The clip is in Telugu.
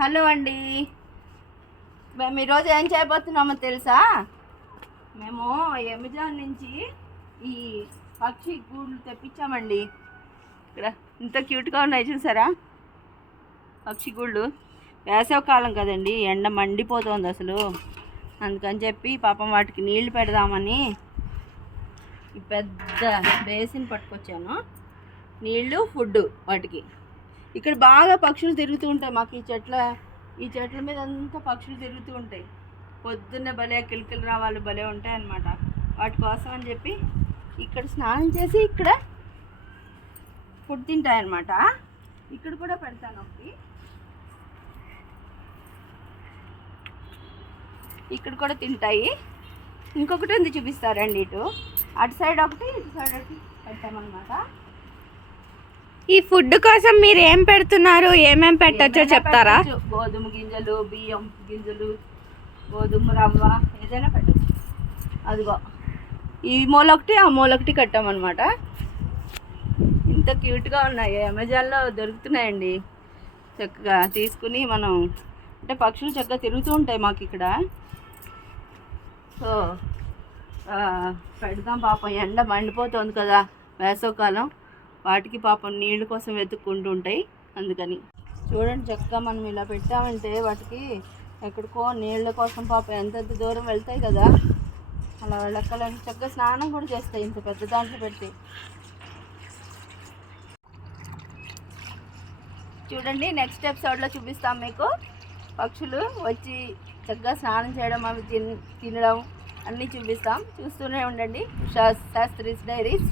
హలో అండి. మేము ఈరోజు ఏం చేయబోతున్నామో తెలుసా? మేము అమెజాన్ నుంచి ఈ పక్షి గూళ్ళు తెప్పించామండి. ఇక్కడ ఇంత క్యూట్గా ఉన్నాయి చూసారా పక్షి గూళ్ళు. వేసవికాలం కదండి, ఎండ మండిపోతుంది అసలు. అందుకని చెప్పి పాపం వాటికి నీళ్లు పెడదామని ఈ పెద్ద బేసిన్ పట్టుకొచ్చాను. నీళ్ళు, ఫుడ్ వాటికి. ఇక్కడ బాగా పక్షులు తిరుగుతూ ఉంటాయి. మాకు ఈ చెట్ల మీద అంతా పక్షులు తిరుగుతూ ఉంటాయి. పొద్దున్న భలే కిలకిల రావాలి భలే ఉంటాయి అన్నమాట. వాటి కోసం అని చెప్పి ఇక్కడ స్నానం చేసి ఇక్కడ ఫుడ్ తింటాయి అన్నమాట. ఇక్కడ కూడా పెడతాను ఒకటి. ఇక్కడ కూడా తింటాయి. ఇంకొకటి ఉంది చూపిస్తారండి. అటు సైడ్ ఒకటి, ఇటు సైడ్ ఒకటి పెడతామన్నమాట. ఈ ఫుడ్ కోసం మీరు ఏం పెడుతున్నారు, ఏమేం పెట్టచ్చో చెప్తారా? గోధుమ గింజలు, బియ్యం గింజలు, గోధుమ రవ్వ ఏదైనా పెట్టచ్చు. అదిగో ఈ మూలొకటి ఆ మూలొకటి కట్టామన్నమాట. ఇంత క్యూట్గా ఉన్నాయి. అమెజాన్లో దొరుకుతున్నాయండి. చక్కగా తీసుకుని మనం అంటే పక్షులు చక్కగా తిరుగుతూ ఉంటాయి మాకు ఇక్కడ. సో పెడదాం. పాపం ఎండ మండిపోతుంది కదా వేసవకాలం. వాటికి పాపం నీళ్ళ కోసం వెతుక్కుంటూ ఉంటాయి. అందుకని చూడండి, చక్కగా మనం ఇలా పెట్టామంటే వాటికి ఎక్కడికో నీళ్ళ కోసం పాపం ఎంతెంత దూరం వెళ్తాయి కదా. అలా వెళ్ళక్కలని చక్కగా స్నానం కూడా చేస్తాయి ఇంత పెద్ద దాంట్లో పెడితే. చూడండి, నెక్స్ట్ ఎపిసోడ్లో చూపిస్తాం మీకు. పక్షులు వచ్చి చక్కగా స్నానం చేయడం, అవి తినడం అన్నీ చూపిస్తాం. చూస్తూనే ఉండండి. ఉషా శాస్త్రీస్ డైరీస్.